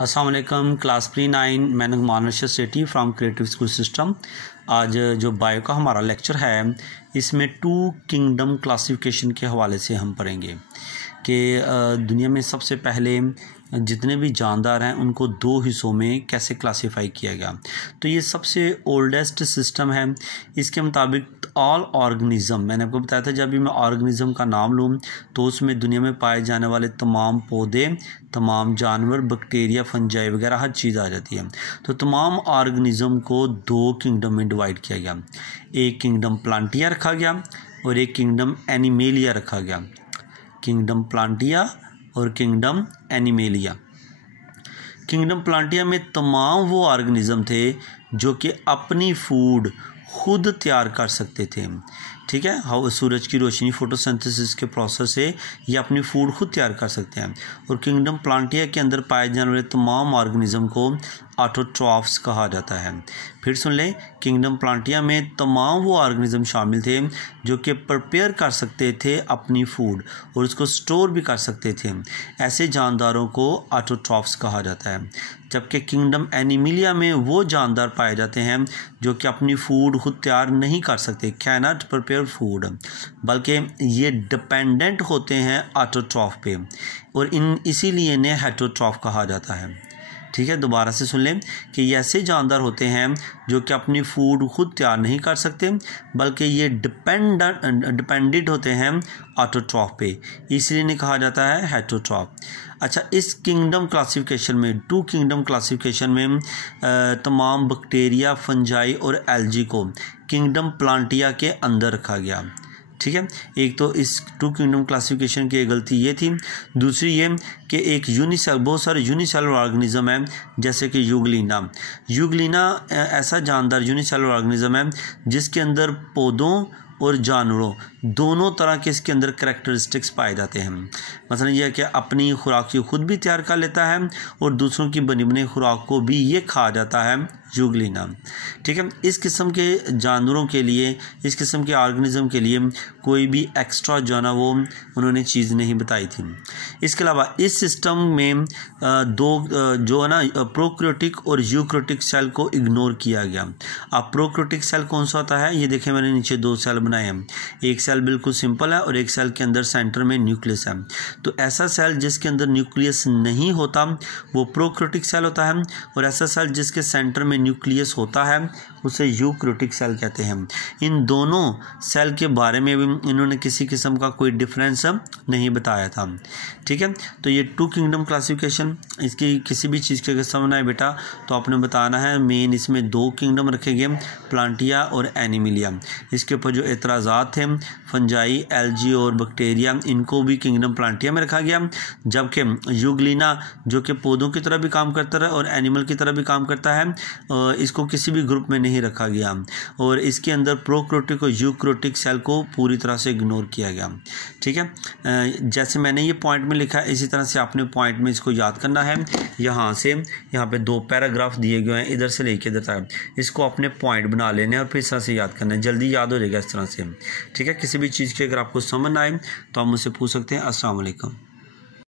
अस्सलाम वालेकुम। Class pre 9 मैं नुमान अर्शद सेठी फ्रॉम क्रिएटिव स्कूल सिस्टम। आज जो बायो का हमारा लेक्चर है इसमें 2 किंगडम क्लासिफिकेशन के हवाले से हम पढ़ेंगे कि दुनिया में सबसे पहले जितने भी जानदार हैं उनको 2 हिस्सों में कैसे क्लासिफाई किया गया। तो ये सबसे ओल्डेस्ट सिस्टम है। इसके मुताबिक ऑल ऑर्गेनिज़म, मैंने आपको बताया था जब भी मैं ऑर्गेनिज़म का नाम लूँ तो उसमें दुनिया में पाए जाने वाले तमाम पौधे, तमाम जानवर, बैक्टीरिया, फंजाई वगैरह हर चीज़ आ जाती है। तो तमाम ऑर्गेनिज़म को 2 किंगडम में डिवाइड किया गया। एक किंगडम प्लांटिया रखा गया और एक किंगडम एनिमेलिया रखा गया। किंगडम प्लांटिया और किंगडम एनिमेलिया। किंगडम प्लांटिया में तमाम वो ऑर्गेनिज़म थे जो कि अपनी फूड खुद तैयार कर सकते थे। ठीक है, हवा, सूरज की रोशनी, फोटोसिंथेसिस के प्रोसेस से ये अपनी फूड खुद तैयार कर सकते हैं। और किंगडम प्लांटिया के अंदर पाए जाने वाले तमाम ऑर्गेनिज़म को ऑटोट्रॉफ्स कहा जाता है। फिर सुन लें, किंगडम प्लांटिया में तमाम वो ऑर्गेनिज़म शामिल थे जो कि प्रिपेयर कर सकते थे अपनी फूड और उसको स्टोर भी कर सकते थे। ऐसे जानदारों को ऑटोट्रॉफ्स कहा जाता है। जबकि किंगडम एनिमेलिया में वो जानदार पाए जाते हैं जो कि अपनी फूड खुद तैयार नहीं कर सकते, कैन नॉट प्रिपेयर फूड, बल्कि ये डिपेंडेंट होते हैं ऑटोट्रॉफ पे और इसीलिए इन्हें हेटरोट्रॉफ कहा जाता है। ठीक है, दोबारा से सुन लें कि ये ऐसे जानदार होते हैं जो कि अपनी फूड खुद तैयार नहीं कर सकते, बल्कि ये डिपेंडेंट होते हैं ऑटोट्रॉफ पे, इसलिए इन्हें कहा जाता है हेटरोट्रॉफ। अच्छा, इस किंगडम क्लासिफिकेशन में 2 किंगडम क्लासिफिकेशन में तमाम बैक्टीरिया, फंजाई और एल्गी को किंगडम प्लांटिया के अंदर रखा गया। ठीक है, एक तो इस 2 किंगडम क्लासिफिकेशन की गलती ये थी। दूसरी ये कि एक यूनिसेल, बहुत सारे यूनिसेलुलर ऑर्गेनिज़म है जैसे कि यूग्लिना ऐसा जानदार यूनिसेलुलर ऑर्गेनिज़म है जिसके अंदर पौधों और जानवरों दोनों तरह के इसके अंदर करैक्टरिस्टिक्स पाए जाते हैं। मसलन यह है कि अपनी खुराक को खुद भी तैयार कर लेता है और दूसरों की बनी बनी खुराक को भी ये खा जाता है, यूग्लिना। ठीक है, इस किस्म के जानवरों के लिए, इस किस्म के ऑर्गेनिज़म के लिए कोई भी एक्स्ट्रा जो है ना वो उन्होंने चीज़ नहीं बताई थी। इसके अलावा इस सिस्टम में 2 जो है ना प्रोकैरियोटिक और यूकैरियोटिक सेल को इग्नोर किया गया। अब प्रोकैरियोटिक सेल कौन सा होता है, ये देखें मैंने नीचे 2 सेल बनाए हैं। एक सेल बिल्कुल सिंपल है और एक सेल के अंदर सेंटर में न्यूक्लियस है। तो ऐसा सेल जिसके अंदर न्यूक्लियस नहीं होता वो प्रोकैरियोटिक सेल होता है और ऐसा सेल जिसके सेंटर में न्यूक्लियस होता है उसे यूकैरियोटिक सेल कहते हैं। इन दोनों सेल के बारे में भी इन्होंने किसी किस्म का कोई डिफरेंस नहीं बताया था। ठीक है, तो ये 2 किंगडम क्लासिफिकेशन, इसकी किसी भी चीज़ के अगर समझना है बेटा तो आपने बताना है मेन इसमें 2 किंगडम रखे गए, प्लांटिया और एनिमेलिया। इसके ऊपर जो एतराज़ात थे, फंजाई, एल्गी और बैक्टीरिया, इनको भी किंगडम प्लांटिया में रखा गया। जबकि यूग्लिना जो कि पौधों की तरह भी काम करता है और एनिमल की तरह भी काम करता है, इसको किसी भी ग्रुप में नहीं रखा गया और इसके अंदर प्रोकैरियोटिक और यूकैरियोटिक सेल को पूरी तरह से इग्नोर किया गया। ठीक है, जैसे मैंने ये पॉइंट में लिखा है इसी तरह से आपने पॉइंट में इसको याद करना है। यहाँ पे 2 पैराग्राफ दिए गए हैं, इधर से लेके इधर तक, इसको अपने पॉइंट बना लेने और फिर इस तरह से याद करना है, जल्दी याद हो जाएगा इस तरह से। ठीक है, किसी भी चीज़ की अगर आपको समझ ना आए तो आप मुझसे पूछ सकते हैं। अस्सलाम वालेकुम।